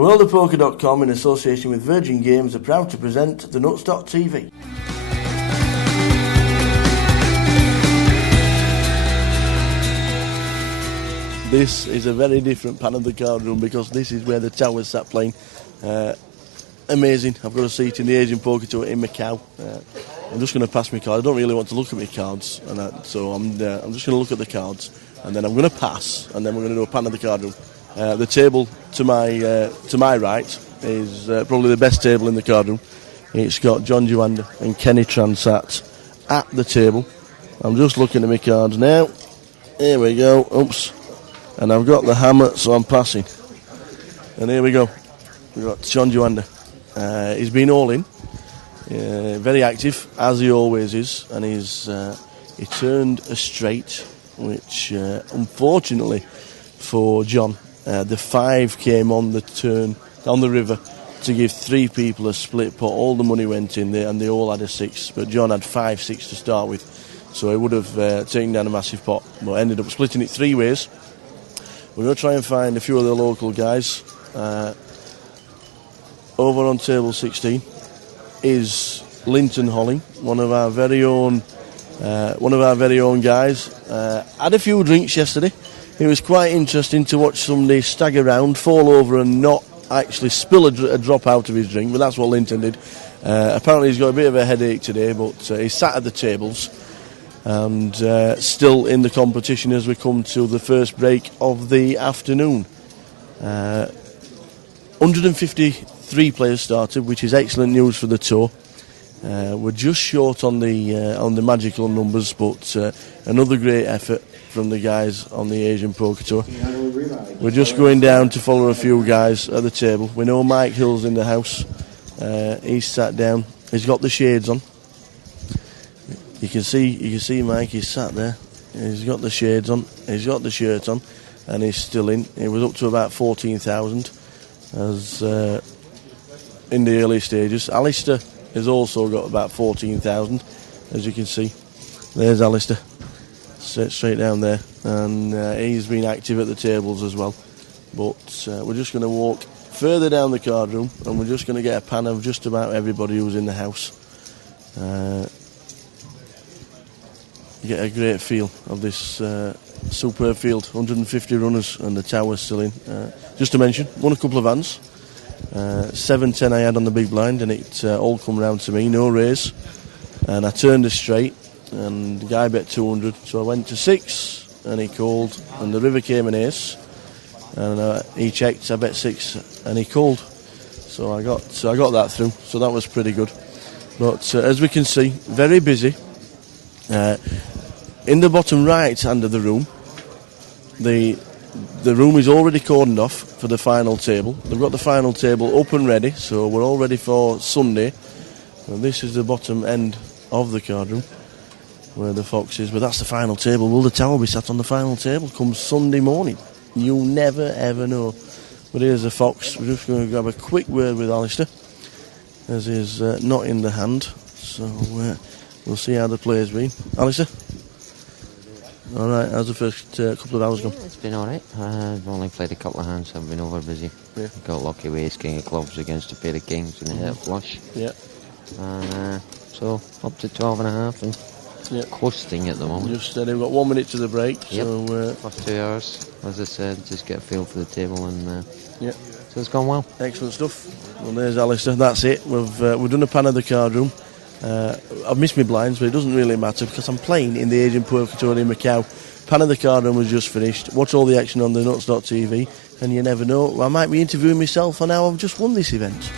WorldofPoker.com in association with Virgin Games are proud to present the Nuts.TV. This is a very different pan of the card room because this is where the tower's sat playing. Amazing. I've got a seat in the Asian Poker Tour in Macau. I'm just going to pass my card. I don't really want to look at my cards, so I'm just going to look at the cards, and then I'm going to pass, and then we're going to do a pan of the card room. The table to my right is probably the best table in the card room. It's got John Juanda and Kenny Tran sat at the table. I'm just looking at my cards now. Here we go. Oops. And I've got the hammer, so I'm passing. And here we go. We've got John Juanda. He's been all in. Very active, as he always is. And he turned a straight, which unfortunately for John, the 5 came on the turn, on the river, to give 3 people a split pot. All the money went in there, and they all had a 6. But John had 5-6 to start with. So he would have taken down a massive pot, but ended up splitting it 3 ways. We're going to try and find a few of the local guys. Over on table 16 is Linton Holling, one of our very own guys. Had a few drinks yesterday. It was quite interesting to watch somebody stagger around, fall over and not actually spill a drop out of his drink, but that's what Linton did. Apparently he's got a bit of a headache today, but he sat at the tables and still in the competition as we come to the first break of the afternoon. 153 players started, which is excellent news for the tour. We're just short on the magical numbers, but another great effort from the guys on the Asian Poker Tour. We're just going down to follow a few guys at the table. We know Mike Hill's in the house. He's sat down. He's got the shades on. You can see Mike. He's sat there. He's got the shades on. He's got the shirt on, and he's still in. He was up to about 14,000 as in the early stages. Alistair has also got about 14,000, as you can see. There's Alistair, straight down there, and he's been active at the tables as well. But we're just going to walk further down the card room, and we're just going to get a pan of just about everybody who's in the house. You get a great feel of this superb field. 150 runners, and the tower's still in. Just to mention, won a couple of hands. 7-10 I had on the big blind, and it all come round to me, no raise. And I turned a straight, and the guy bet 200, so I went to 6, and he called, and the river came an ace, and he checked, I bet 6, and he called. So I got that through, so that was pretty good. But as we can see, very busy. In the bottom right hand of the room, the room is already cordoned off for the final table. They've got the final table up and ready, so we're all ready for Sunday. And this is the bottom end of the card room where the Fox is, but that's the final table. Will the tower be sat on the final table come Sunday morning? You'll never ever know. But here's the Fox. We're just going to grab a quick word with Alistair, as he's not in the hand, so we'll see how the play's been. Alistair? Alright, how's the first couple of hours gone? It's been alright. I've only played a couple of hands, I've been over busy. Yeah. Got lucky with ace king of clubs against a pair of kings and a hit flush. Yeah. And so up to 12.5 and coasting at the moment. Just we've got 1 minute to the break. Yep. So first 2 hours, as I said, just get a feel for the table, and so it's gone well. Excellent stuff. Well, there's Alistair. That's it. We've done a pan of the card room. I've missed my blinds, but it doesn't really matter because I'm playing in the Asian Poker Tour in Macau. Pan of the card room was just finished. Watch all the action on the Nuts.TV, and you never know, I might be interviewing myself on how I've just won this event.